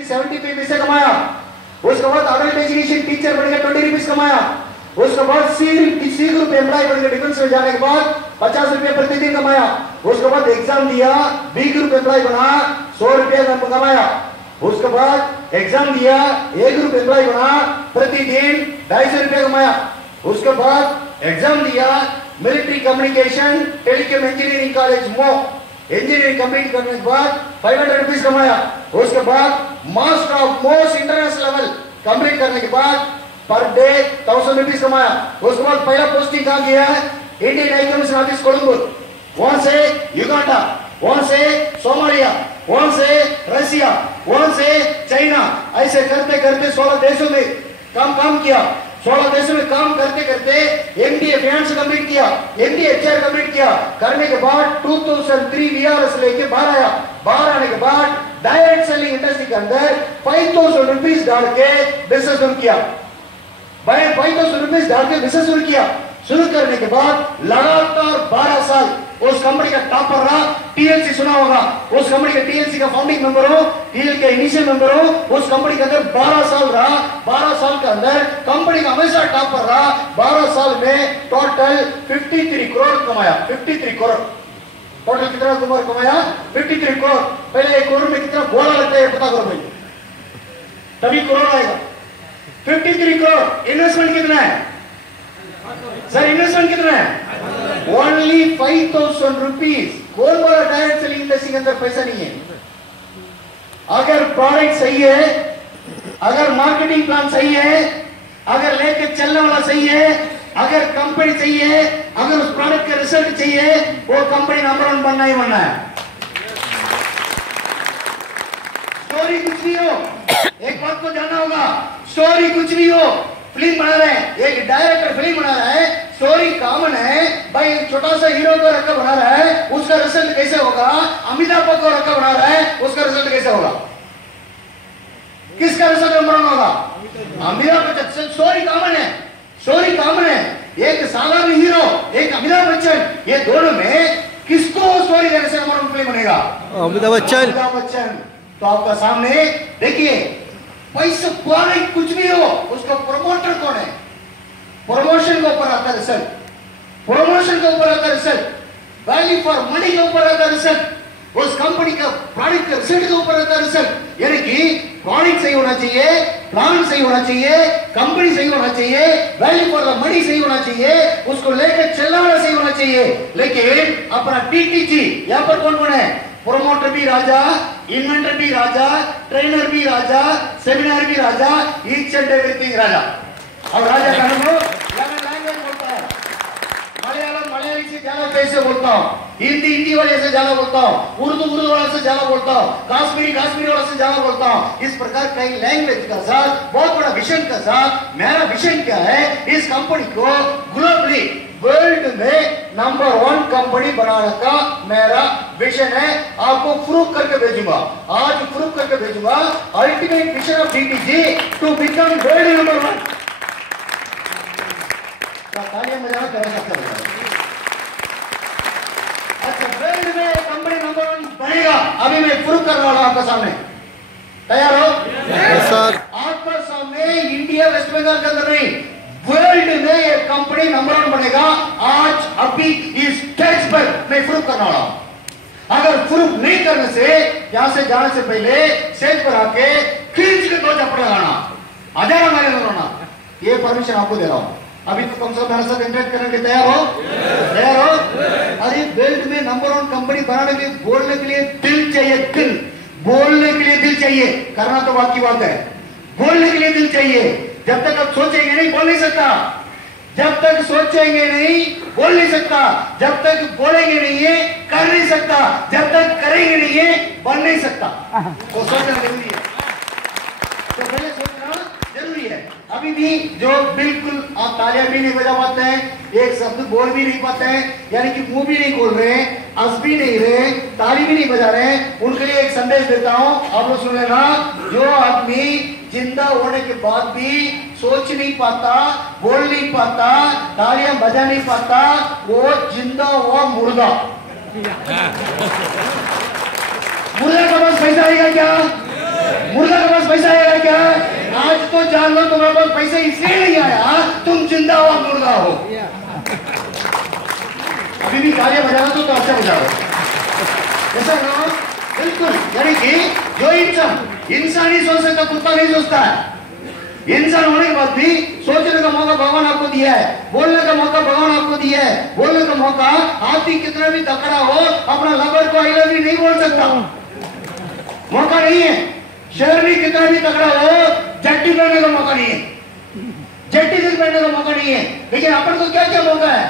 ₹70 पैसे कमाया। उसके बाद अडल्ट एजुकेशन टीचर बढ़कर ₹20 कमाया। उसके बाद सी ग्रुप एम्प्लॉय बढ़कर डिफेंस में जाने के बाद ₹50 प्रतिदिन कमाया। उसके बाद एग्जाम दिया, बी ग्रुप एम्प्लॉय बना, ₹100 कमाया। उसके बाद एग्जाम दिया, ए ग्रुप एम्प्लॉय बना, प्रतिदिन ₹250 कमाया। उसके बाद एग्जाम दिया, military communication telecom engineering college मो, इंजीनियरिंग कंप्लीट करने के बाद ₹500 कमाया। उसके बाद master of most international level complete करने के बाद पर डे ₹1000 कमाया। उसके बाद पहला पोस्टिंग कहाँ गया है? Indian high commission office Colombo, वहां से युगांडा, वहां से सोमालिया, वहां से रशिया, वहां से चाइना, ऐसे करते करते 16 देशों में काम किया। 16 देशों में काम करते करते MBA फाइनेंस कंप्लीट किया, MBA HR कंप्लीट किया। करने के बाद 2003 VRS लेके बाहर आया। बाहर आने के बाद डायरेक्ट सेलिंग इंडस्ट्री के अंदर ₹5000 डाल के बिजनेस शुरू किया। ₹5000 डाल के बिजनेस शुरू किया। शुरू करने के बाद लगातार 12 साल उस कंपनी का टॉपर रहा। TLC सुना होगा, उस कंपनी के TLC का फाउंडिंग मेंबर हो, TL के इनिशियल मेंबर हो, उस कंपनी के अंदर 12 साल रहा। 12 साल के अंदर कंपनी का हमेशा टॉपर रहा। 12 साल में टोटल 53 करोड़ कमाया। 53 करोड़ टोटल कितना कमाया? 53 करोड़। पहले 1 करोड़ में कितना बोला लगता है पता करो भाई, तभी करोड़ आएगा। 53 करोड़। इन्वेस्टमेंट कितना है सर? इन्वेस्टमेंट कितना है? ओनली ₹5000। कौन बोला डायरेक्ट सेलिंग इंडस्ट्री के अंदर पैसा नहीं है? अगर प्रोडक्ट सही है, अगर मार्केटिंग प्लान सही है, अगर लेके चलने वाला सही है, अगर कंपनी सही है, अगर उस प्रोडक्ट का रिजल्ट चाहिए, वो कंपनी नंबर 1 बनना ही बनना है। स्टोरी कुछ भी हो, एक बात को जानना होगा, स्टोरी कुछ भी हो, फिल्म बना रहे हैं, एक डायरेक्टर फिल्म बना रहा है, स्टोरी कॉमन है भाई, छोटा सा हीरो को रखकर बना रहा है, उसका रिजल्ट कैसे होगा? अमिताभ बच्चन को रखकर बना रहा है, उसका रिजल्ट कैसे होगा? किसका रिजल्ट नंबर 1 होगा? अमिताभ बच्चन। स्टोरी कॉमन है, स्टोरी कॉमन है। एक साधारण हीरो, एक अमिताभ बच्चन, ये दोनों में किसको स्टोरी देने से नंबर 1 फिल्म बनेगा? अमिताभ बच्चन। अमिताभ बच्चन। तो आपका सामने देखिए, पैसे प्रोडक्ट कुछ भी हो, उसका प्रमोटर कौन है? प्रमोशन के ऊपर आता है रिजल्ट, प्रमोशन के ऊपर आता है रिजल्ट, वैल्यू फॉर मनी के ऊपर आता है रिजल्ट, उस कंपनी का प्रोडक्ट के रिजल्ट के ऊपर आता है रिजल्ट। यानी कि प्रोडक्ट सही होना चाहिए, प्लान सही होना चाहिए, कंपनी सही होना चाहिए, वैल्यू फॉर द मनी सही होना चाहिए, उसको लेकर चलना सही होना चाहिए। लेकिन अपना TTG यहाँ पर कौन है? प्रोमोटर भी राजा, इन्वेंटर भी राजा, ट्रेनर भी राजा, सेमिनार भी राजा, ईच एंड एवरीथिंग राजा। अब राजा का लैंग्वेज बोलता है, मलयालम मलयाली से ज्यादा कैसे बोलता हूँ, हिंदी हिंदी वाले से ज्यादा बोलता हूँ, उर्दू उर्दू वाले से ज्यादा बोलता हूँ, काश्मीरी काश्मीरी वाले से ज्यादा बोलता हूँ। इस प्रकार कई लैंग्वेज का साथ, बहुत बड़ा विजन का साथ, मेरा विजन क्या है? इस कंपनी को ग्लोबली वर्ल्ड में नंबर 1 कंपनी बनाने का मेरा विजन है। आपको प्रूव करके भेजूंगा, आज प्रूव करके भेजूंगा। Ultimate vision of DTG to become world number 1। तालियां बजाना करना सकता है। अच्छा, वर्ल्ड में कंपनी नंबर 1 बनेगा, अभी मैं प्रूव करने वाला हूं आपके सामने। तैयार हो? Yes sir. आपके सामने इंडिया वेस्ट बंगाल के अंदर नहीं, वर्ल्ड में ये कंपनी नंबर 1 बनेगा। आज अभी इस स्टेज पर मैं प्रूव करने वाला हूं। अगर प्रूव नहीं करने से, यहां से जाने से पहले स्टेज पर आके खींच के 2 चप्पड़ लगाना, आजाना मारे लगाना, ये परमिशन आपको दे रहा हूं। अभी तो कम से कम मेरे साथ इंटरेक्ट करने के तैयार हो? तैयार हो? अरे वर्ल्ड में नंबर 1 कंपनी बनाने के लिए, बोलने के लिए दिल चाहिए, दिल। बोलने के लिए दिल चाहिए, करना तो बात की बात है। बोलने के लिए दिल चाहिए। जब तक आप सोचेंगे नहीं, बोल नहीं सकता। जब तक सोचेंगे नहीं, बोल नहीं सकता। जब तक बोलेंगे नहीं है, कर नहीं सकता। जब तक करेंगे नहीं है, बन नहीं सकता। तो सोचना जरूरी है, तो पहले सोचना जरूरी है। अभी भी जो बिल्कुल आप तालियां भी नहीं बजा पाते हैं, एक शब्द बोल भी नहीं पाते हैं, यानी कि मुंह भी नहीं खोल रहे हैं, हंस भी नहीं रहे, ताली भी नहीं बजा रहे हैं, उनके लिए एक संदेश देता हूं, आप लोग सुन लेना। जो आदमी जिंदा होने के बाद भी सोच नहीं पाता, बोल नहीं पाता, तालियां बजा नहीं पाता, वो जिंदा हुआ मुर्दा। मुर्दा का पास पैसा आएगा क्या? मुर्दा का तुम्हारे पास पैसे इसलिए नहीं आया, तुम जिंदा हो मुर्दा हो। अभी भी गालियां बजाना तो अच्छा बजा रहे ऐसा ना, बिल्कुल। यानी कि जो इंसान ही सोच सकता, कुत्ता नहीं सोचता है। इंसान होने के बाद भी सोचने का मौका भगवान आपको दिया है, बोलने का मौका भगवान आपको दिया है। बोलने का मौका, हाथी कितना भी तकड़ा हो अपना लवर को आई लव यू नहीं बोल सकता, मौका नहीं है। शेरनी कितना भी तगड़ा हो जट्टी पहनने का मौका नहीं है, जट्टी दिल पहनने का मौका नहीं है। लेकिन अपन को क्या क्या मौका है,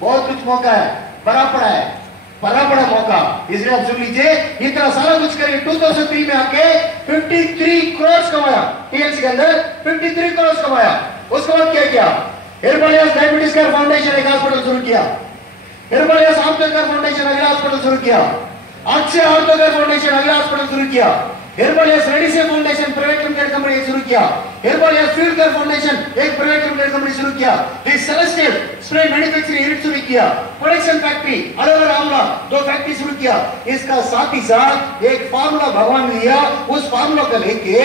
बहुत कुछ मौका है, बड़ा पड़ा है, बड़ा बड़ा मौका। इसलिए आप सुन लीजिए, इतना सारा कुछ करिए। 2003 में आके 53 करोड़ कमाया, टीएलसी के अंदर 53 करोड़ कमाया। उसके बाद क्या किया, हिरबालियास डायबिटीज केयर फाउंडेशन एक हॉस्पिटल शुरू किया, हिरबालियास आर्थो केयर फाउंडेशन अगला हॉस्पिटल शुरू किया, अक्षय आर्थो केयर फाउंडेशन अगला हॉस्पिटल शुरू किया, हिरबालियास Radisson foundation private limited company शुरू किया, हिरबालियास फ्यूल केयर फाउंडेशन एक प्राइवेट लिमिटेड कंपनी शुरू किया, the celestial spray manufacturing unit शुरू किया, प्रोडक्शन फैक्ट्री एलोवेरा आंवला 2 फैक्ट्री शुरू किया। इसका साथ ही साथ एक फार्मूला भगवान ने दिया, उस फार्मूला को लेके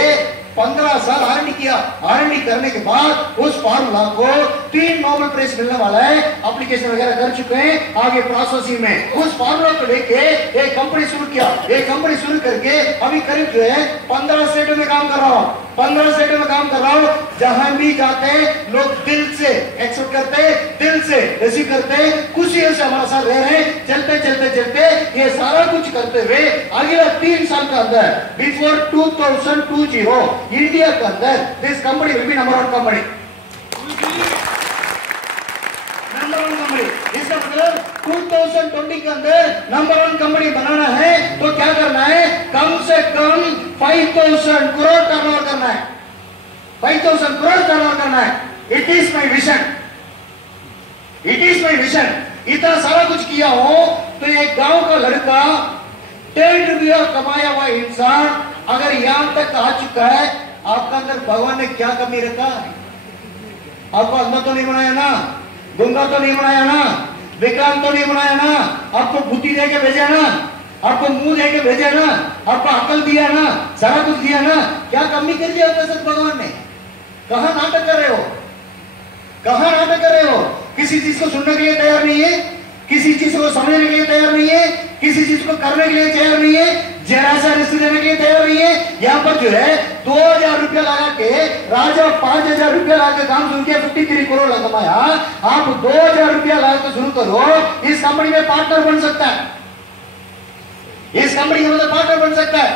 15 साल आरएनडी किया। आरएनडी करने के बाद उस फार्मूला को 3 नोबेल प्राइज मिलने वाला है, एप्लीकेशन वगैरह कर चुके हैं, आगे प्रोसेसिंग में। उस फार्मूला को लेके एक कंपनी शुरू किया, एक कंपनी शुरू करके अभी करीब जो है 15 स्टेटों में काम कर रहा हूं, 15 स्टेटों में काम कर रहा हूं। जहां भी जाते हैं लोग दिल से एक्सेप्ट करते हैं, दिल से रिसीव करते हैं, खुशी से हमारे साथ रह रहे हैं। चलते चलते चलते ये सारा कुछ करते हुए अगला 3 साल के अंदर बिफोर 2020 इंडिया के अंदर this company will be number 1 company, number 1 company. इसका मतलब 2020 के अंदर नंबर 1 कंपनी बनाना है तो क्या करना है, कम से कम 5000 करोड़ टर्नओवर करना है, 5000 करोड़ टर्नओवर करना है। It is my vision, it is my vision. इतना सारा कुछ किया हो तो एक गांव का लड़का 10 रुपया कमाया हुआ इंसान अगर यहां तक आ चुका है, आपका अंदर भगवान ने क्या कमी रखा? आपको अंधा तो नहीं बनाया ना, गूंगा तो नहीं बनाया ना, विकलांग तो नहीं बनाया ना, आपको बुद्धि दे के भेजा ना, आपको मुंह दे के भेजा ना, आपको अकल दिया ना, सारा कुछ दिया ना। क्या कमी कर दिया आपके साथ भगवान ने? कहां नाटक कर रहे हो, कहां नाटक कर रहे हो? किसी चीज को सुनने के लिए तैयार नहीं है, किसी चीज को समझने के लिए तैयार नहीं है, किसी चीज को करने के लिए तैयार नहीं है, जरा सा रिस्क देने के लिए तैयार नहीं है। यहाँ पर जो है 2000 रुपया लगा के राजा 5000 रुपया लगा के काम शुरू किया, 53 करोड़ कमाया। आप 2000 रुपया लगा के शुरू करो, इस कंपनी में पार्टनर बन सकता है, इस कंपनी में पार्टनर बन सकता है,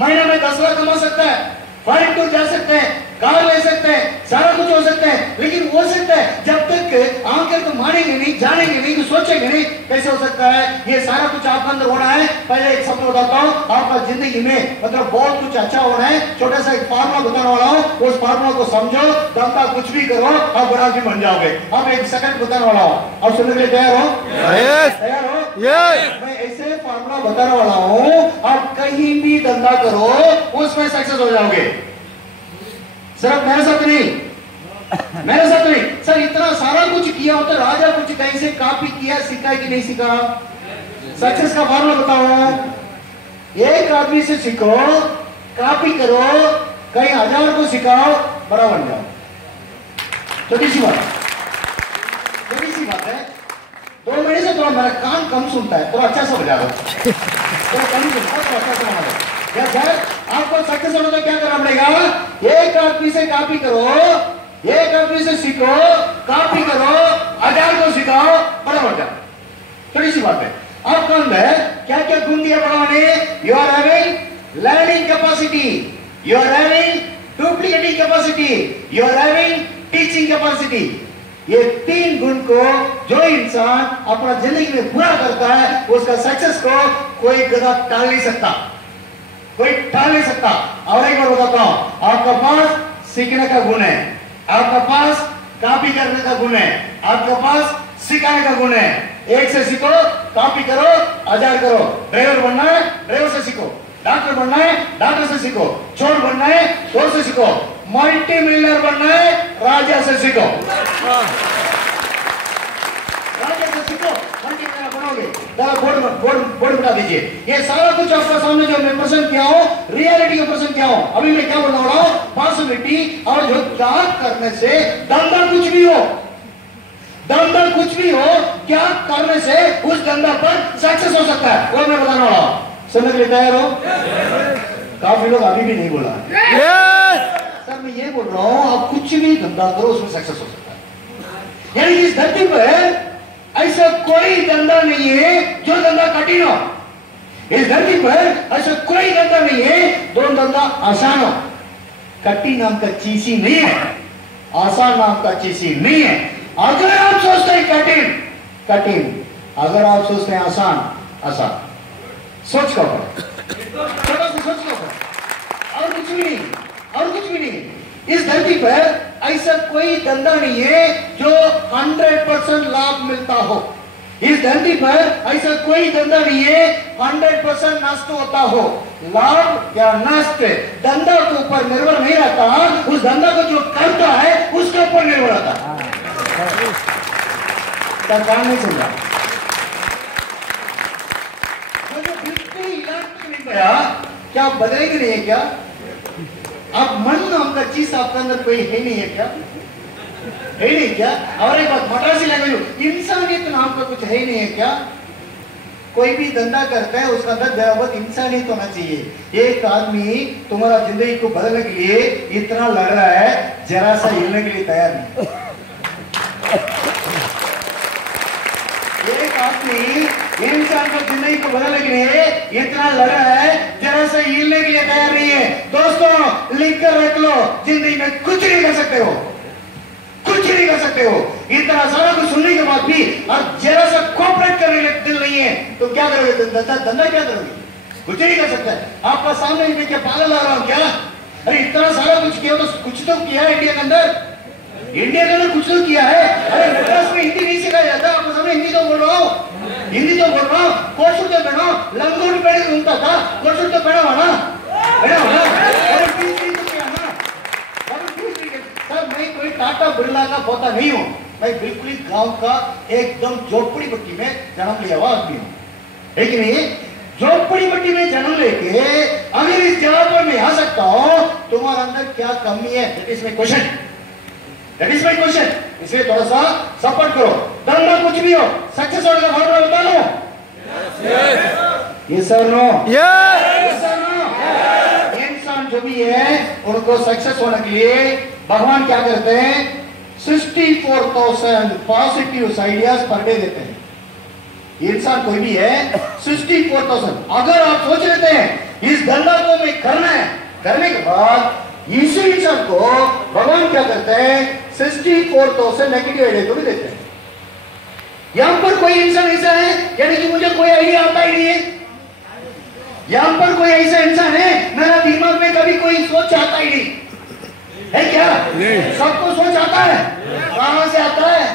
महीने में 10 लाख कमा सकता है, फॉरेन टूर जा सकते हैं, कार ले सकते हैं, सारा कुछ हो सकता है। लेकिन हो सकता है जब तक आंखें तो मानेंगे नहीं, जानेंगे नहीं, तो सोचेंगे नहीं, कैसे हो सकता है? ये सारा कुछ आपके अंदर होना है। पहले एक सपना बताता हूँ, आपका जिंदगी में मतलब बहुत कुछ अच्छा होना है। छोटा सा एक फार्मूला बताने वाला हूँ, उस फार्मूला को समझो, दमका कुछ भी करो, आप बड़ा भी बन जाओगे। अब एक सेकंड बताने वाला हूँ, अब सुनने के लिए तैयार हो? तैयार हो? मैं ऐसे फार्मूला बताने वाला हूँ, आप कहीं भी धंधा करो उसमें सक्सेस हो जाओगे। सिर्फ मेरे साथ नहीं, मेरे साथ नहीं सर, इतना सारा कुछ किया हो तो राजा कुछ कहीं से कॉपी किया, सीखा कि नहीं सीखा? सक्सेस का फॉर्मूला बताओ, एक आदमी से सीखो, कॉपी करो, कहीं 1000 को सिखाओ, बड़ा बन जाओ। छोटी सी बात, छोटी सी बात है। 2 महीने से थोड़ा मेरा कान कम सुनता है, थोड़ा अच्छा सा बजा दो, थोड़ा कम सुनता है, थोड़ा अच्छा सा बजा दो। सर आपको सक्सेस होना तो क्या करना पड़ेगा? एक आदमी से कॉपी करो, एक आदमी से सीखो, कॉपी करो, 1000 को सिखाओ, बड़ा बन जाओ। थोड़ी सी बात है। आपका अंदर क्या क्या गुण दिया भगवान ने? You are having learning capacity, you are having duplicating capacity, you are having teaching capacity. ये 3 गुण को जो इंसान अपना जिंदगी में पूरा करता है, उसका सक्सेस को कोई गधा टाल नहीं सकता, कोई टाल नहीं सकता। और एक बार बताता हूं, आपका पास सीखने का गुण है, आपका पास कॉपी करने का गुण है, आपके पास सिखाने का गुण है। एक से सीखो, कॉपी करो, 1000 करो। ड्राइवर बनना है, ड्राइवर से सीखो। डॉक्टर बनना है, डॉक्टर से सीखो। चोर बनना है, चोर से सीखो। मल्टी मिलियनर बनना है, राजा से सीखो, राजा से सीखो, मल्टी मिलियनर बनोगे। बोर्ड बता दीजिए। ये सारा कुछ आपका सामने जो मैं प्रेजेंट किया हूं, रियलिटी को प्रेजेंट किया हूं। अभी मैं क्या बोलने वाला हूं? पॉसिबिलिटी, और जो त्याग करने से धंधा कुछ भी हो, धंधा कुछ भी हो, क्या करने से उस धंधा पर सक्सेस हो सकता है, वो मैं बताने वाला हूं। सुनने के लिए तैयार हो? काफी लोग अभी भी नहीं बोला सर मैं ये बोल रहा हूं, आप कुछ भी धंधा करो उसमें सक्सेस हो सकता है। यानी इस धरती पर ऐसा कोई धंधा नहीं है जो धंधा कठिन हो। इस धरती पर ऐसा कोई धंधा नहीं है जो धंधा आसान हो। कठिन नाम का चीज ही नहीं है, आसान नाम का चीज ही नहीं है। अगर आप सोचते हैं कठिन, कठिन, अगर आप सोचते हैं आसान, आसान। सोच का सोच का और कुछ भी नहीं, और कुछ भी नहीं। इस धरती पर ऐसा कोई धंधा नहीं है जो 100% लाभ मिलता हो। इस धरती पर ऐसा कोई धंधा नहीं है 100% नष्ट होता हो। लाभ या नष्ट धंधा के ऊपर निर्भर नहीं रहता, उस धंधा को जो करता है उसके ऊपर निर्भर रहता है। काम नहीं चल रहा, बिल्कुल इलाज नहीं पाया, क्या आप बदलेंगे नहीं है क्या? आप मन नाम का चीज आपके अंदर कोई है नहीं है क्या? है नहीं क्या? और एक बात मद्रासी लैंग्वेज, इंसानियत नाम का कुछ है नहीं है क्या? कोई भी धंधा करता है उसका अंदर जरा बहुत इंसानियत होना चाहिए। एक आदमी तुम्हारा जिंदगी को बदलने के लिए इतना लड़ रहा है, जरा सा हिलने के लिए तैयार नहीं। एक आदमी इंसान को जिंदगी को बदलने के लिए इतना लड़ रहा है, जरा सा हिलने के लिए तैयार नहीं है। दोस्तों लिख कर रख लो, जिंदगी में कुछ नहीं कर सकते हो, कुछ नहीं कर सकते हो। इतना सारा कुछ सुनने के बाद भी और जरा सा कोऑपरेट करने के दिल नहीं है तो क्या करोगे? धंधा क्या करोगे? कुछ नहीं कर सकता। आपका सामने में क्या पागल आ रहा हूं क्या? अरे इतना सारा कुछ किया तो कुछ तो किया है इंडिया के अंदर, इंडिया के अंदर कुछ तो किया है। अरे मद्रास में हिंदी नहीं सिखाया जाता, आपको सामने हिंदी तो बोल रहा हूँ, हिंदी तो बोल रहा हूँ। कोट सूट तो पहनो, लंगोट पहने घूमता था, कोट सूट तो पहना हुआ ना, पहना हुआ ना। सर मैं कोई टाटा बिरला का पोता नहीं हूँ, मैं बिल्कुल ही गांव का एकदम झोपड़ी पट्टी में जन्म लिया हुआ आदमी हूँ। लेकिन झोपड़ी पट्टी में जन्म लेके अगर इस जगह पर मैं आ सकता हूँ, तुम्हारे अंदर क्या कमी है? That is my question, that is my question. इसलिए थोड़ा सा सपोर्ट करो। धंधा कुछ भी हो, सक्सेस होने का फॉर्मूला बता लो। यस और नो? यस और नो? इंसान जो भी है उनको सक्सेस होने के लिए भगवान क्या करते हैं? 64,000 पॉजिटिव आइडियाज पर डे देते हैं। इंसान कोई भी है 64,000। अगर आप सोच लेते हैं इस धंधा को मैं करना है, करने के बाद इसी इंसान को भगवान क्या करते हैं? 64,000 नेगेटिव आइडिया को भी देते हैं। यहां पर कोई इंसान ऐसा है यानी कि मुझे कोई आइडिया आता ही नहीं है। यहां पर कोई ऐसा इंसान है मेरा दिमाग में कभी कोई सोच आता ही नहीं है क्या? सबको सोच आता है। कहां से आता है?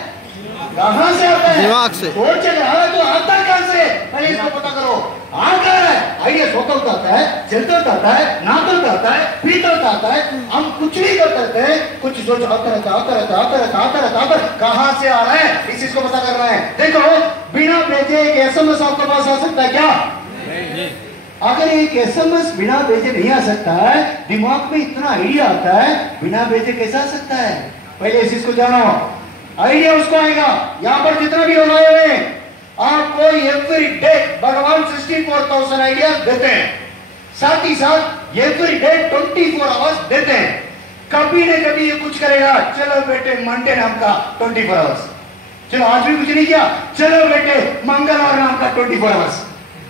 कहां से आता है? दिमाग से। सोच रहा है तो आता कहां से? पहले इसको पता करो। आता है आइडिया, सोचता आता है, चलता आता है, नाचता आता है, पीता आता है। हम कुछ भी करते हैं, कुछ सोच आता रहता, आता रहता, आता रहता, आता रहता, आता रहता। कहां से आ रहा है इस चीज को पता करना है। देखो बिना भेजे एक एसएमएस आपके पास आ सकता है क्या? अगर एक एसएमएस बिना भेजे नहीं आ सकता है, दिमाग में इतना आइडिया आता है, बिना भेजे कैसा आ सकता है? पहले इस चीज को जानो, आइडिया उसको आएगा। यहां पर जितना भी लोग आए हुए आपको एवरी डे भगवान 64,000 आइडिया देते हैं, साथ ही साथ एवरी डे 24 आवर्स देते हैं। कभी न कभी ये कुछ करेगा, चलो बेटे मंडे नाम का 24 आवर्स, चलो आज भी कुछ नहीं किया, चलो बेटे मंगलवार नाम का 24 आवर्स,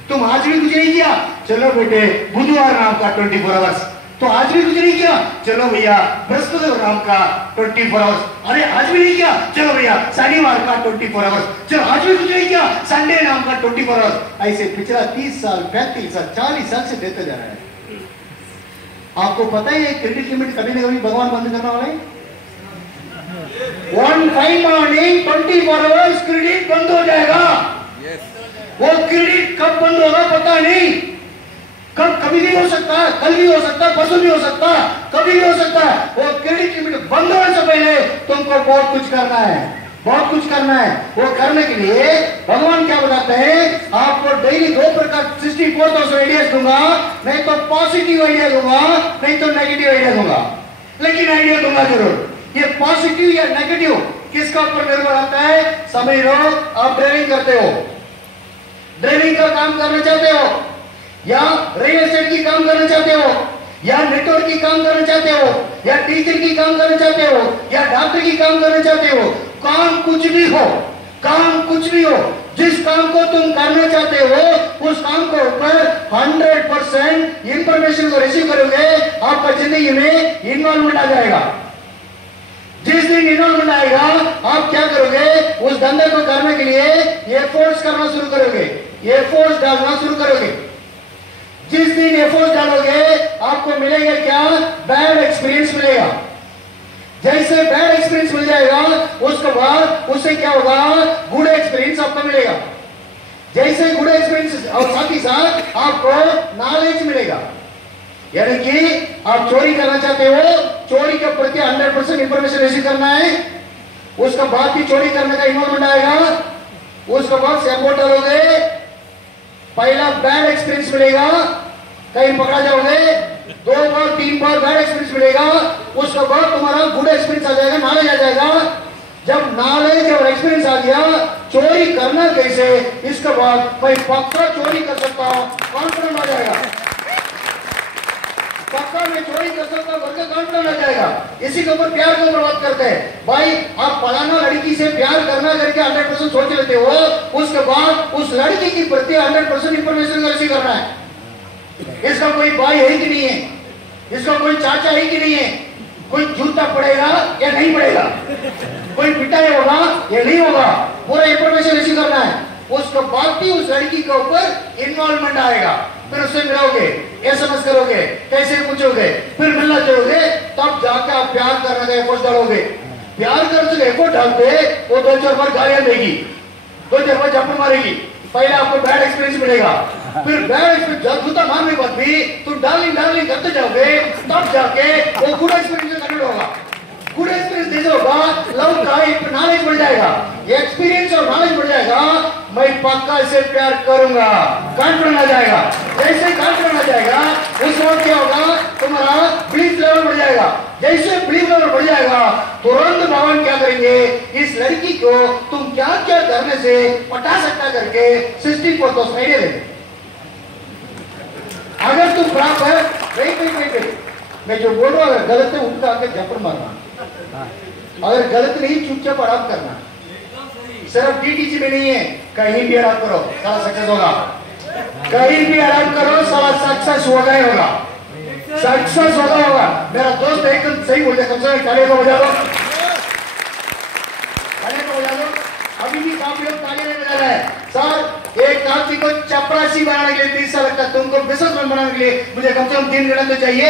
तुम आज भी कुछ नहीं किया, चलो बेटे बुधवार नाम का 24 आवर्स, तो आज भी कुछ नहीं किया, चलो भैया बृहस्पतिवार नाम का 24 आवर्स, अरे आज भी नहीं किया, चलो भैया शनिवार का 24 आवर्स, चलो आज भी कुछ नहीं किया, संडे नाम का 24 आवर्स। ऐसे पिछला 30 साल 35 साल 40 साल से देते जा रहा है। आपको पता है क्रेडिट लिमिट कभी ना कभी भगवान बंद करने वाले। One fine morning 24 hours credit बंद हो जाएगा। वो क्रेडिट कब बंद होगा पता नहीं, कब कभी भी हो सकता है, कल भी हो सकता है, परसों भी हो सकता है, कभी भी हो सकता है। वो क्रेडिट लिमिट बंद होने से पहले तुमको बहुत कुछ करना है, बहुत कुछ करना है। वो करने के लिए भगवान क्या बताते हैं? आपको डेली 2 प्रकार 64,000 आइडियाज दूंगा, नहीं तो पॉजिटिव आइडिया दूंगा, नहीं तो नेगेटिव आइडिया दूंगा। लेकिन आइडिया दूंगा जरूर। ये पॉजिटिव या नेगेटिव किसका ऊपर निर्भर होता है? समझ लो, आप ड्राइविंग करते हो, ड्राइविंग का काम करना चाहते हो, या रियल एस्टेट की काम करना चाहते हो, या नेटवर्क की काम करना चाहते हो, या टीचर की काम करना चाहते हो, या डॉक्टर की काम करना चाहते हो, काम कुछ भी हो, काम कुछ भी हो, जिस काम को तुम करना चाहते हो उस काम के ऊपर 100% इंफॉर्मेशन को रिसीव करोगे, आपका जिंदगी में इन्वॉल्वमेंट आ जाएगा। जिस दिन इन्वॉल्वमेंट आएगा, आप क्या करोगे? उस धंधे को करने के लिए एफर्ट्स करना शुरू करोगे, एफर्ट्स डालना शुरू करोगे। जिस दिन एफर्ट्स डालोगे, आपको मिलेगा क्या? बैड एक्सपीरियंस मिलेगा। जैसे बैड एक्सपीरियंस मिल जाएगा, उसके बाद उससे क्या होगा? गुड एक्सपीरियंस आपको मिलेगा। जैसे गुड एक्सपीरियंस और साथ ही साथ आपको नॉलेज मिलेगा। यानी कि आप चोरी करना चाहते हो, चोरी के प्रति 100% इंफॉर्मेशन रिसीव करना है, उसके बाद भी चोरी करने का इन्वॉल्वमेंट आएगा, उसके बाद से एफर्ट डालोगे, पहला बैड एक्सपीरियंस मिलेगा, कहीं पकड़ा जाओगे, 2 बार 3 बार बैड एक्सपीरियंस मिलेगा, उसके बाद तुम्हारा गुड एक्सपीरियंस आ जाएगा, नॉलेज आ जाएगा। जब नॉलेज और एक्सपीरियंस आ गया, चोरी करना कैसे, इसके बाद मैं पक्का चोरी कर सकता हूं, कॉन्फिडेंस आ जाएगा, पक्का मैं चोरी कर सकता हूं, करके कॉन्फिडेंस आ जाएगा। इसी के ऊपर प्यार को बर्बाद करते हैं। भाई आप फलाना लड़की से प्यार करना करके 100% सोच लेते हो, उसके बाद उस लड़की की प्रति 100% इंफॉर्मेशन रिसीव करना है। इसका कोई भाई है कि नहीं है, इसका कोई चाचा है कि नहीं है, कोई जूता पड़ेगा या नहीं पड़ेगा, कोई पिटाई होगा या नहीं होगा, पूरा इंफॉर्मेशन रिसीव करना है। उसके बाद भी उस लड़की के ऊपर इन्वॉल्वमेंट आएगा, फिर उससे मिलोगे, एसएमएस करोगे, कैसे पूछोगे, फिर मिलना चाहोगे, तब जाकर आप प्यार करने का एफर्ट डालोगे। प्यार करने का एफर्ट डालते वो 2-4 बार गालियां देगी, 2-4 बार झपट मारेगी, पहले आपको बैड एक्सपीरियंस मिलेगा, फिर बैड एक्सपीरियंस जूता मारने के बाद भी तुम डार्लिंग डार्लिंग करते जाओगे, तब जाके वो गुड एक्सपीरियंस कन्वर्ट होगा। गुड एक्सपीरियंस जैसे होगा, लव का एक नॉलेज बढ़ जाएगा, एक्सपीरियंस और नॉलेज बढ़ जाएगा, मैं पक्का इसे प्यार करूंगा, कॉन्फिडेंस आ जाएगा। जैसे कॉन्फिडेंस आ जाएगा, उस वक्त क्या होगा? तुम्हारा बिलीफ लेवल बढ़ जाएगा। जैसे बिलीफ लेवल बढ़ जाएगा, तुरंत भगवान क्या करेंगे? इस लड़की को तुम क्या क्या करने से पटा सकता करके 64 आइडिया देंगे। अगर तुम बराबर वेट मैं जो बोल रहा हूं, अगर गलत है उनका आके झपड़ मारना, अगर गलत नहीं चुपचाप आराम करना। सिर्फ डीटीसी में नहीं है, कहीं भी आराम करो, सारा सक्सेस होगा। कहीं भी आराम करो, सारा सक्सेस होगा ही होगा, सक्सेस होगा। मेरा दोस्त एकदम सही बोलते, कम से कम ताली को बजा दो, ताली को बजा दो। अभी भी काफी लोग ताली नहीं बजा रहे हैं। सर, एक काफी को चपरासी बनाने के लिए 30 साल लगता है, तुमको बिजनेसमैन बनाने के लिए मुझे कम से कम 3 घंटे तो चाहिए।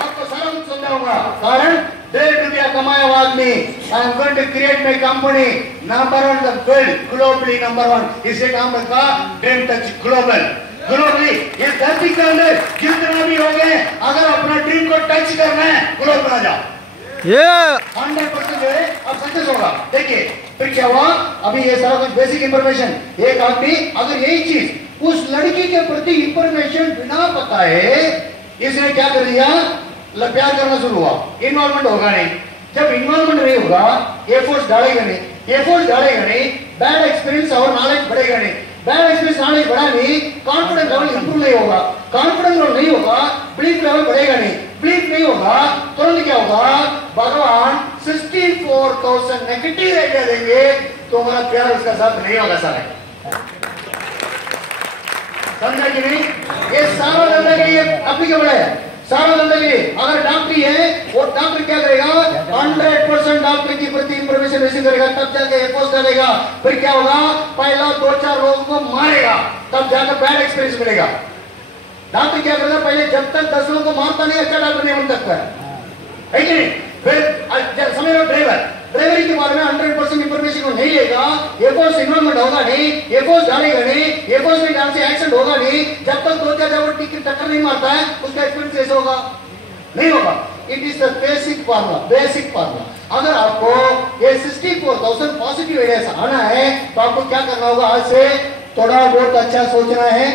आपको सारा कुछ समझाऊंगा। कारण 1.5 रुपया कमाया हुआ आदमी, I am going to create my company number 1 the world, globally number 1। इसे नाम रखा ड्रीम टच ग्लोबल। ग्लोबली इस धरती के अंदर जितना भी हो गए, अगर अपना ड्रीम को टच करना है, ग्लोबल बना जाओ, 100% जो है अब सक्सेस होगा। देखिए फिर क्या हुआ? अभी ये सारा कुछ बेसिक इंफॉर्मेशन, एक आदमी अगर यही चीज उस लड़की के प्रति इंफॉर्मेशन बिना बताए, इसने क्या कर दिया? प्यार करना शुरू हुआ, इन्वॉल्वमेंट होगा नहीं। जब इन्वॉल्वमेंट नहीं होगा, एफर्ट्स डालेगा नहीं, एफर्ट्स डालेगा नहीं, बैड एक्सपीरियंस और नॉलेज बढ़ेगा नहीं, बैड एक्सपीरियंस नॉलेज बढ़ा नहीं, कॉन्फिडेंस लेवल इंप्रूव नहीं होगा, कॉन्फिडेंस लेवल नहीं होगा, बिलीफ लेवल बढ़ेगा नहीं, बिलीफ नहीं होगा, तुरंत क्या होगा? भगवान 64,000 नेगेटिव आइडिया देंगे, तो हमारा प्यार उसका साथ नहीं होगा। सारा समझा कि नहीं? ये सारा धंधा के लिए एप्लीकेबल है, सारा धंधा के लिए। अगर डॉक्टरी है, वो डॉक्टर क्या करेगा? 100% डॉक्टर की प्रति इंफॉर्मेशन रिसीव करेगा, तब जाके एफर्ट्स डालेगा। फिर क्या होगा? पहला 2-4 लोगों को मारेगा, तब जाकर बैड एक्सपीरियंस मिलेगा। डॉक्टर क्या करेगा? पहले जब तक 10 लोगों को मारता नहीं, अच्छा डॉक्टर नहीं बन सकता है कि नहीं? फिर समझ लो, ड्राइवरी के बारे में 100% इंफॉर्मेशन को नहीं लेगा, एफर्ट्स इन्वॉल्वमेंट होगा नहीं, एफर्ट्स डालेगा नहीं, एफर्ट्स में डाल से एक्शन होगा नहीं, जब तक 2-4 जब टिकट टक्कर नहीं मारता है, उसका एक्सपीरियंस कैसे होगा? नहीं होगा। It is the basic formula, basic formula. अगर आपको ये 64,000 पॉजिटिव आइडियाज आना है तो आपको क्या करना होगा? आज से थोड़ा बहुत अच्छा सोचना है,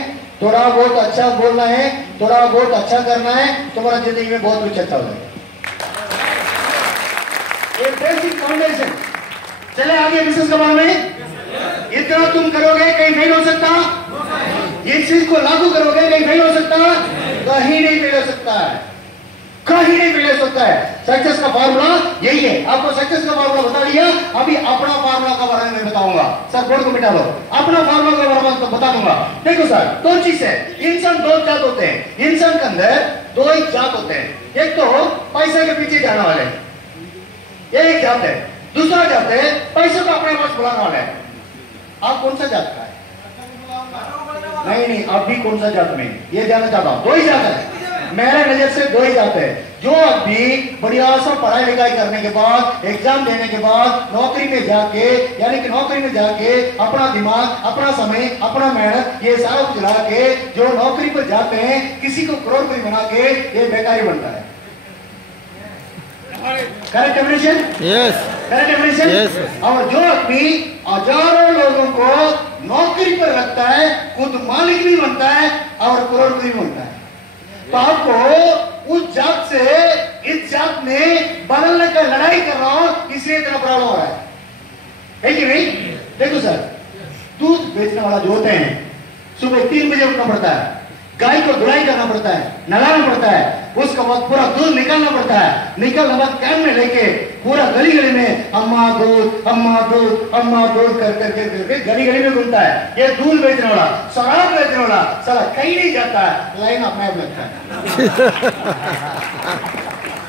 थोड़ा बहुत अच्छा बोलना है, थोड़ा बहुत अच्छा करना है, तुम्हारा जिंदगी में बहुत कुछ अच्छा हो जाएगा। ये बेसिक फाउंडेशन। चले आगे बिजनेस के बारे में। इतना तुम करोगे कहीं फेल हो सकता? ये चीज को लागू करोगे कहीं फेल हो सकता? कहीं नहीं फेल हो सकता है, कहीं नहीं फेल हो सकता है। सक्सेस का फॉर्मूला यही है। आपको सक्सेस का फॉर्मूला बता दिया, अभी अपना फॉर्मूला का बारे में बताऊंगा। सर बोर्ड को मिटा लो, अपना फॉर्मूला का बारे में बता दूंगा। देखो सर, दो चीज है। इंसान दो जात होते हैं। इंसान के अंदर दो ही जात होते हैं। एक तो पैसे के पीछे जाने वाले, ये एक जात है। दूसरा जात है पैसे को अपने पास बुलाने वाला है। आप कौन सा जात का है? नहीं, आप भी कौन सा जात में ये जानना चाहता हूं। दो ही जात है, मेरे नजर से दो ही जात है। जो अभी बढ़िया सा पढ़ाई लिखाई करने के बाद, एग्जाम देने के बाद नौकरी में जाके, यानी कि नौकरी में जाके अपना दिमाग, अपना समय, अपना मेहनत ये सारा कुछ लगा के जो नौकरी पर जाते हैं, किसी को करोड़पति बना के ये बेकारी बनता है। Correct definition? Yes. Correct definition? Yes. और जो आदमी हजारों लोगों को नौकरी पर रखता है, खुद मालिक भी बनता है और करोड़पति भी बनता है। तो आपको उस जात से इस जात में बदलने का लड़ाई कर रहा हूं, इसलिए इतना प्रॉब्लम हो रहा है कि नहीं? देखो सर, दूध बेचने वाला जो होते हैं, सुबह 3 बजे उठना पड़ता है, गाय को धुलाई करना पड़ता है, नहलाना पड़ता है, उसके बाद पूरा दूध निकालना पड़ता है। निकालने बाद कैन में लेके पूरा गली गली में अम्मा दूध, अम्मा दूध, अम्मा दूध कर करके गली गली में घूमता है। ये दूध बेचने वाला, शराब बेचने वाला साला कहीं नहीं जाता है, लाइन अपने आप लगता है।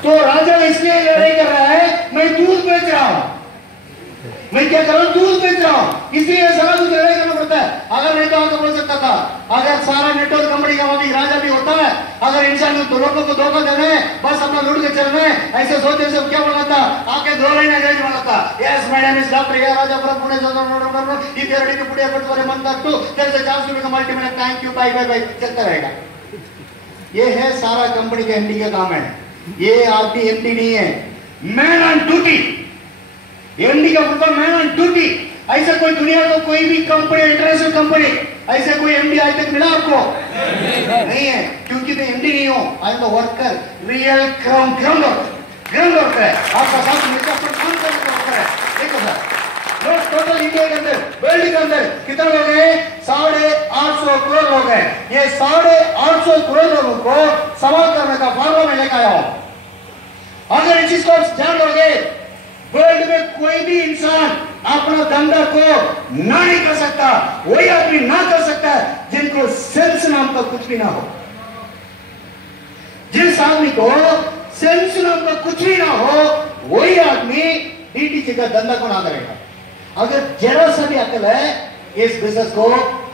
तो राजा इसलिए लड़ाई कर रहा है, मैं दूध बेच रहा हूं, मैं क्या कर रहा हूं? दूध बेच रहा हूं, इसलिए सारा कुछ लड़ाई करना पड़ता है। अगर नहीं तो आपको बोल सकता था, अगर सारा नेटवर्क कंपनी का मालिक राजा भी होता है, अगर इंसान तो लोगों को धोखा देना है, बस अपना लूट के चलना है, ऐसे सोचने से क्या बोला था? आके 2 लाइन अंग्रेजी बोला था, yes my name is doctor A Raja from Pune, if you are ready to put effort for a month और 2 there is a chance to become multimillionaire, thank you, bye bye bye, चलता रहेगा। ये है सारा कंपनी के एमडी का काम है। ये आदमी एमडी नहीं है, मैन ऑन ड्यूटी। एमडी का मतलब मैन ऑन ड्यूटी। ऐसा कोई दुनिया को कोई भी कंपनी, इंटरनेशनल कंपनी, ऐसा कोई एमडी आज तक मिला आपको? नहीं है, क्योंकि मैं एमडी नहीं हूं, I am the worker, real ground worker है। आपका साथ मिलकर अपन काम करने है। देखो सर, लोग टोटल इंडिया के अंदर, वर्ल्ड के अंदर कितना लोग हैं? 850 करोड़ लोग हैं। ये 850 करोड़ लोगों को सवाल करने का फॉर्मूला मैं लेकर आया हूं। अगर इस चीज को ध्यान दोगे, वर्ल्ड में कोई भी इंसान अपना धंधा को ना नहीं कर सकता, वही आदमी ना कर सकता है जिनको सेल्स नाम का कुछ भी ना हो। जिस आदमी को सेल्स नाम का कुछ भी ना हो, वही आदमी डीटीसी का धंधा को ना करेगा। अगर जरा सा भी अकल है, इस बिजनेस को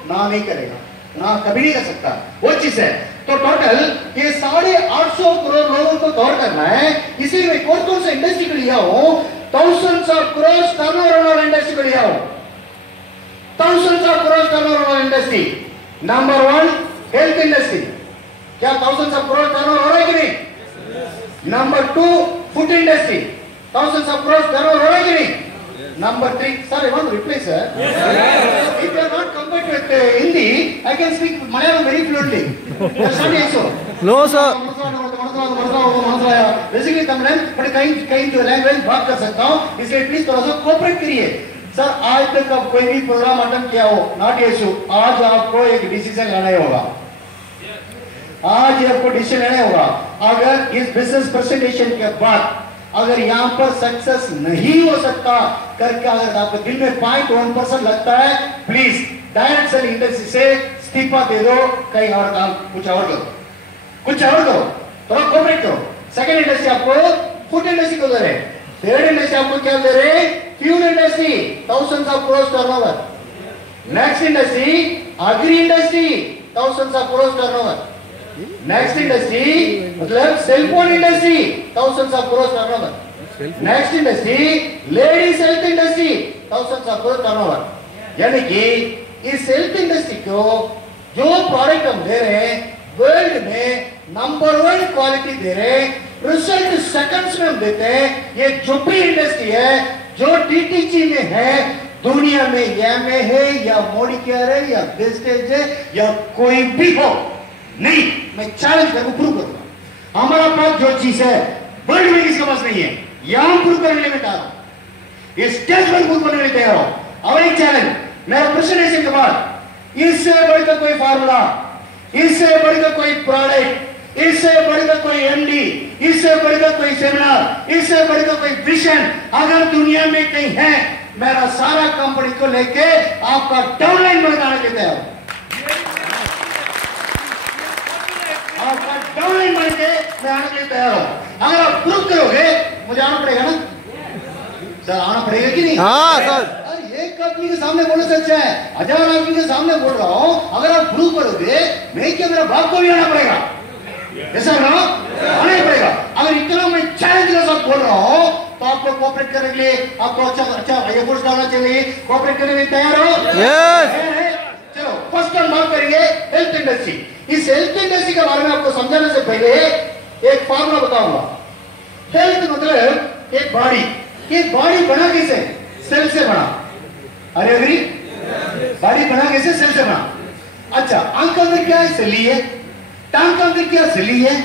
ना नहीं करेगा, ना कभी नहीं कर सकता। वो चीज है। तो टोटल ये 850 करोड़ लोगों को कवर करना है। इसीलिए मैं कौन सा इंडस्ट्री को लिया हूं? thousands of crores turnover industry को लिया हूं। thousands of crores turnover industry. Number 1 health industry. क्या thousands of crores turnover हो रहा है कि नहीं? Number 2 food industry. thousands of crores turnover हो रहा है कि नहीं? Number 3, sir, I want to reply, sir. Yes, sir. If you are not comfortable with Hindi, I can speak Malayalam very fluently. Understand also? No, sir. Basically Tamil, but कहीं जो language बात कर सकता हूँ, इसलिए प्लीज थोड़ा सा cooperate करिए। सर, आज तक आप कोई भी प्रोग्राम अटेंड किया हो, नॉट इशू, आज आपको एक डिसीजन लेना ही होगा। आज आपको डिसीजन लेना होगा। अगर इस बिजनेस प्रेजेंटेशन के बाद अगर यहाँ पर सक्सेस नहीं हो सकता करके अगर आपको दिल में 0.1% लगता है, प्लीज डायरेक्ट सेल इंडस्ट्री से इस्तीफा दे दो, कहीं और काम कुछ और करो, कुछ और करो, थोड़ा कोऑपरेट करो। सेकंड इंडस्ट्री आपको फूड इंडस्ट्री को दे रहे हैं। थर्ड इंडस्ट्री आपको क्या दे रहे हैं? Fuel industry, thousands of crores turnover। Next industry agri industry, thousands of crores turnover। Next industry मतलब cellphone industry, thousands of crores turnover। Next industry ladies health industry, thousands of crores turnover। यानी कि इस health industry को जो product हम दे रहे हैं, world में नंबर 1 क्वालिटी दे रहे, रिजल्ट सेकंड्स में हम देते हैं। ये जो भी इंडस्ट्री है, जो डीटीजी में है, दुनिया में एमए है या मॉडिकेयर है या वेस्टेज है या कोई भी हो, नहीं, मैं चैलेंज करके प्रूव करूंगा। हमारा पास जो चीज है वर्ल्ड में किसके पास नहीं है, यहां प्रूव करने के लिए तैयार हूं, इस स्टेज पर प्रूव करने के लिए तैयार हूं। अब एक चैलेंज, मेरा प्रेजेंटेशन के बाद इससे बढ़कर कोई फार्मूला, इससे बढ़कर कोई प्रोडक्ट, इससे बढ़कर कोई एमडी, इससे बढ़कर कोई सेमिनार, इससे बढ़कर कोई विजन अगर दुनिया में कहीं है, मेरा सारा कंपनी को लेके आपका डाउनलाइन बनाने के तैयार हूं। आपका डाउनलाइन बन के मैं आने के लिए तैयार हूं। अगर आप प्रूव करोगे, मुझे आना पड़ेगा ना सर, आना पड़ेगा कि नहीं? हाँ सर। अरे एक आदमी के सामने बोलना सच है, 1000 आदमी के सामने बोल रहा हूं, अगर आप प्रूव करोगे, मैं क्या मेरा बाप को भी आना पड़ेगा, ऐसा ना आना पड़ेगा। अगर इतना मैं चैलेंज के साथ बोल रहा हूं तो आपको कोऑपरेट करने के लिए, आपको अच्छा एफर्ट्स डालना चाहिए। कोऑपरेट करने के लिए तैयार हो? यस। चलो फर्स्ट हम बात करेंगे हेल्थ इंडस्ट्री। इस हेल्थ इंडस्ट्री के बारे में आपको समझाने से पहले एक फार्मूला बताऊंगा। हेल्थ मतलब एक बॉडी, ये बॉडी बना कैसे? सेल से बना। अरे अग्री? बॉडी बना कैसे? सेल से बना। अच्छा, आंख के अंदर क्या है? सेल ही है। टांग के अंदर क्या? सेल ही है।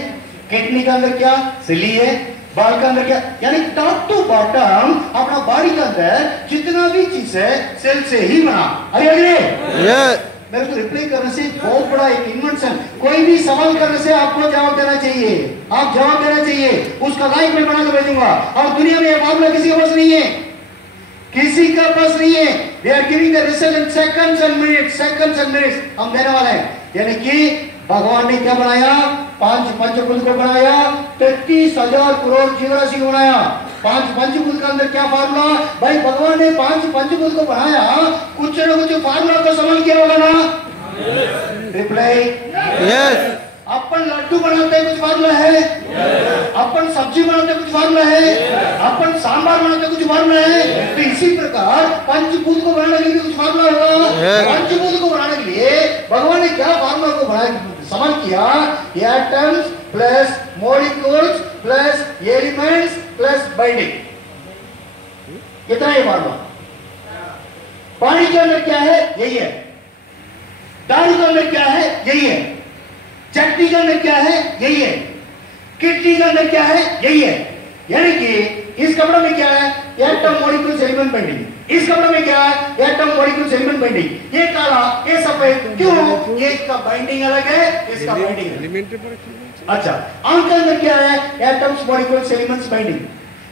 किडनी के अंदर क्या? सेल ही है। बाल के अंदर क्या? यानी टॉप टू बॉटम अपना बॉडी के अंदर जितना भी चीज है सेल से ही बना। अरे अग्री? यस। मेरे को रिप्लाई करने से बहुत बड़ा एक इन्वेंशन, कोई भी सवाल करने से आपको जवाब देना चाहिए, आप जवाब देना चाहिए, उसका लाइव में बना के भेजूंगा। और दुनिया में ये फार्मूला किसी के पास नहीं है, किसी का पास नहीं है। We are giving the result in seconds and minutes हम देने वाले हैं। यानी कि भगवान ने क्या बनाया? 5 पंचभूत को बनाया, 33,000 करोड़ जीवराशि को बनाया। 5 पंचभूत के अंदर क्या फार्मूला? भाई भगवान ने 5 पंचभूत को बनाया, कुछ न कुछ फार्मूला तो समझ किया होगा ना? Reply yes. अपन लड्डू बनाते हैं, कुछ फार्मूला है। अपन सब्जी बनाते हैं, कुछ फार्मूला है। अपन सांबार बनाते हैं, कुछ फार्मूला है। तो इसी प्रकार पंचभूत को बनाने के लिए कुछ फार्मूला होगा। पंचभूत को बनाने के लिए भगवान ने क्या फार्मूला को बनाया, समझ किया? Atoms plus molecules plus elements plus binding, कितना ये फार्मूला? पानी के अंदर क्या है? यही है। दारू के अंदर क्या है? यही है। चटनी के अंदर क्या है? यही है। किडनी के अंदर क्या है? यही है। यानी कि इस कपड़े में क्या है? Atom molecules element binding. इस कपड़े में क्या है? Atom molecules element binding. ये काला, ये सफेद, क्यों? ये इसका बाइंडिंग अलग है, इसका बाइंडिंग अलग। अच्छा, आंख के अंदर क्या है? Atoms molecules elements binding.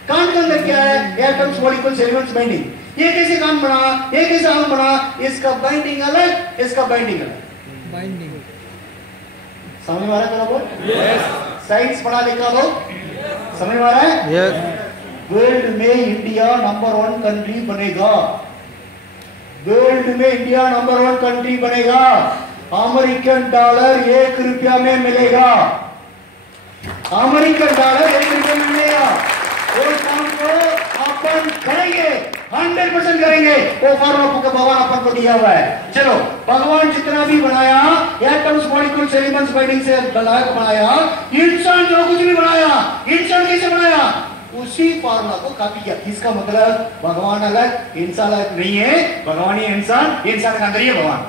कान के अंदर क्या है? Atoms molecules elements binding. ये कैसे कान बना, ये कैसे आंख बना? इसका बाइंडिंग अलग, इसका बाइंडिंग अलग। बाइंडिंग समझ में आ रहा है? बोल यस। साइंस पढ़ा लिखा लोग समझ में आ रहा है? यस। वर्ल्ड में इंडिया नंबर 1 कंट्री बनेगा। वर्ल्ड में इंडिया नंबर 1 कंट्री बनेगा। अमेरिकन डॉलर 1 रुपया में मिलेगा। अमेरिकन डॉलर 1 रुपया में मिलेगा। वो काम को अपन करेंगे, 100% करेंगे। वो फार्मूला को भगवान अपन को दिया हुआ है। चलो, भगवान जितना भी बनाया, एटम्स मॉलिक्यूल्स एलिमेंट्स बाइंडिंग से बनाया, इंसान जो कुछ भी बनाया, इंसान कैसे बनाया? उसी फार्मूला को कॉपी किया। इसका मतलब भगवान अलग, इंसान अलग नहीं है। भगवान ही इंसान, इंसान के अंदर ही है भगवान।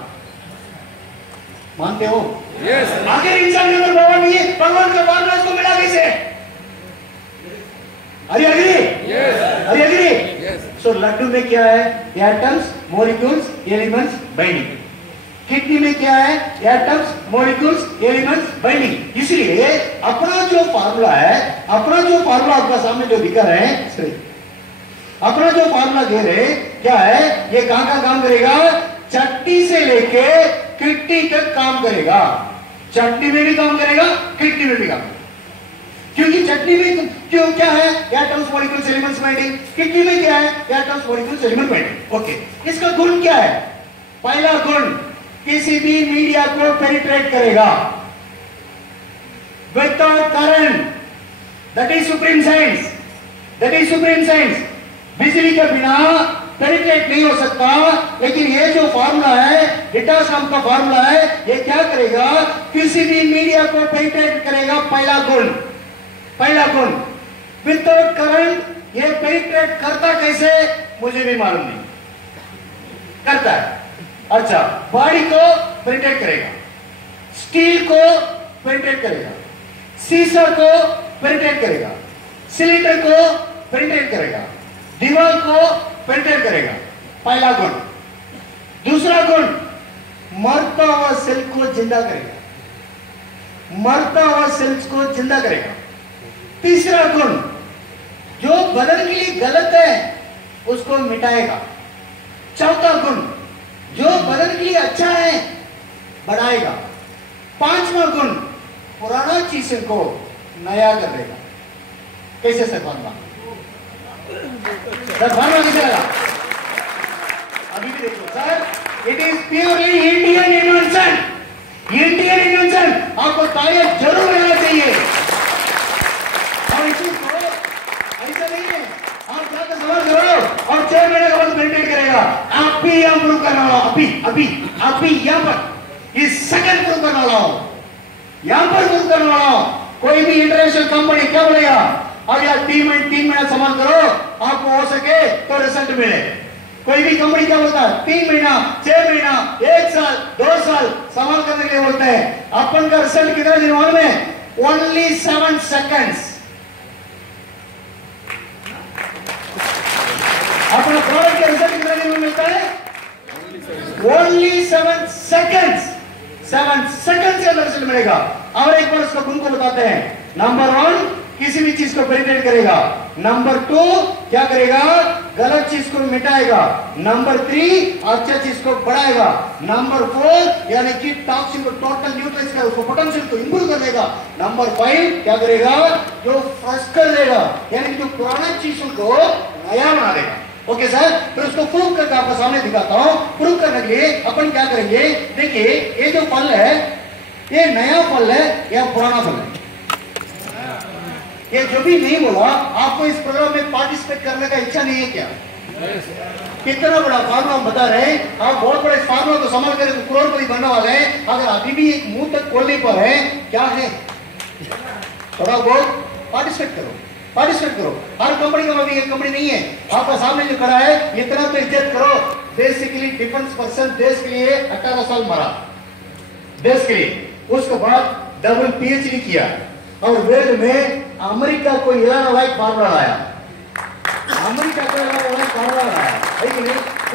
मानते हो? यस। आखिर इंसान के अंदर भगवान नहीं है, भगवान का फार्मूला इसको मिला कैसे? अरे अग्री? यस। अरे अग्री? यस। सो लड्डू में क्या है? Atoms molecules elements binding. Kidney में क्या है? Atoms molecules elements binding. इसलिए अपना जो फार्मूला है, अपना जो फार्मूला आपका सामने जो दिखा रहे हैं, अपना जो फार्मूला दे रहे क्या है? ये कहां काम करेगा? चट्टी से लेके किडनी तक काम करेगा। चट्टी में भी काम करेगा, किडनी में भी काम करेगा। क्योंकि चटनी में क्यों क्या है? Atoms molecules elements binding. Kidney में क्या है? Atoms molecules element binding. Okay, इसका गुण क्या है? पहला गुण, किसी भी मीडिया को पेनिट्रेट करेगा without current. That is supreme science, that is supreme science. बिजली के बिना पेनिट्रेट नहीं हो सकता। लेकिन ये जो फार्मूला है डिटॉस नाम का फार्मूला है। ये क्या करेगा, किसी भी मीडिया को पेनिट्रेट करेगा। पहला गुण विदाउट करंट ये पेनिट्रेट करता कैसे मुझे भी मालूम नहीं, करता है। अच्छा, बॉडी को पेनिट्रेट करेगा, स्टील को पेनिट्रेट करेगा, सीसा को पेनिट्रेट करेगा, सिलेंडर को पेनिट्रेट करेगा, दीवार को पेनिट्रेट करेगा। पहला गुण। दूसरा गुण, मरता हुआ सेल को जिंदा करेगा, मरता हुआ सेल्स को जिंदा करेगा। तीसरा गुण, जो बदन के लिए गलत है उसको मिटाएगा। चौथा गुण, जो बदन के लिए अच्छा है बढ़ाएगा। पांचवा गुण, पुराना चीजों को नया कर देगा। कैसे सर फार्मूला कैसे लगा? अभी भी देखो sir, it is purely Indian invention. Indian invention, आपको तालियां जरूर मिलना चाहिए। और इसी को ऐसा नहीं है आप जाकर सवाल करो और 6 महीने के बाद पेनिट्रेट करेगा। आप भी यहां प्रूव करने वाला हूं, अभी यहां पर इस सेकंड प्रूव करने वाला हूं, यहां पर प्रूव करने वाला हूं। कोई भी इंटरनेशनल कंपनी क्या बोलेगा, अगला 3 महीना संभाल करो, आपको हो सके तो रिजल्ट मिले। कोई भी कंपनी क्या बोलता है, 3 महीना, 6 महीना, 1 साल, 2 साल संभाल करने के लिए बोलते हैं। अपन का रिजल्ट कितना दिन में? Only 7 seconds. अपना प्रोडक्ट का रिजल्ट कितना दिन में मिलता है? Only 7 seconds. 7 सेकंड के अंदर रिजल्ट मिलेगा। और एक बार उसका गुण को बताते हैं। नंबर 1, किसी भी चीज को पेनिट्रेट करेगा। नंबर 2, क्या करेगा, गलत चीज को मिटाएगा। नंबर 3, अच्छा चीज को बढ़ाएगा। नंबर 4, यानी कि टॉक्सिन को टोटल न्यूट्रलाइज कर, उसको पोटेंशियल को इंप्रूव कर देगा। नंबर 5, क्या करेगा, जो फ्रेश कर देगा, यानी कि जो पुरानी चीजों को नया बना देगा। ओके सर, फिर उसको प्रूव करके आपके सामने दिखाता हूं। प्रूव करने के लिए अपन क्या करेंगे, देखिए ये जो फल है ये नया फल है या पुराना फल है? ये जो भी नहीं बोला, आपको इस प्रोग्राम में पार्टिसिपेट करने का इच्छा नहीं है क्या? कितना बड़ा फार्मूला हम बता रहे हैं, आप बहुत बड़े फार्मूला को संभाल कर करोड़पति बनने वाले हैं। अगर अभी भी एक मुंह तक खोलने पर है, क्या है, थोड़ा बहुत पार्टिसिपेट करो, पार्टिसिपेट करो। हर कंपनी का भी एक कंपनी नहीं है। आपका सामने जो खड़ा है, इतना तो इज्जत करो। बेसिकली डिफेंस पर्सन, देश के लिए 18 साल मरा, देश के लिए। उसके बाद डबल PhD किया और वर्ल्ड में अमेरिका को हिलाने लायक फार्मूला लाया, अमेरिका को हिलाने लायक फार्मूला लाया, लेकिन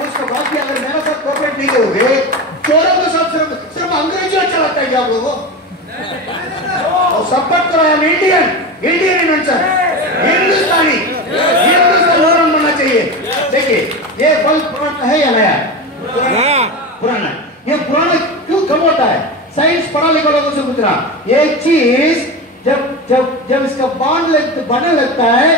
उसके बाद भी अगर मेरा साथ कोऑपरेट नहीं करोगे, चोरों को सब सिर्फ अंग्रेजी अच्छा लगता है क्या आप लोगों को? और सपोर्ट कराया इंडियन इन्वेंशन, हिंदुस्तानी लोन बनना चाहिए। देखिए ये फल पुराना है या नया? पुराना। ये पुराना क्यों कम होता है? साइंस पढ़ा लिखा लोगों से पूछना। ये चीज जब इसका बॉन्ड बनने लगता है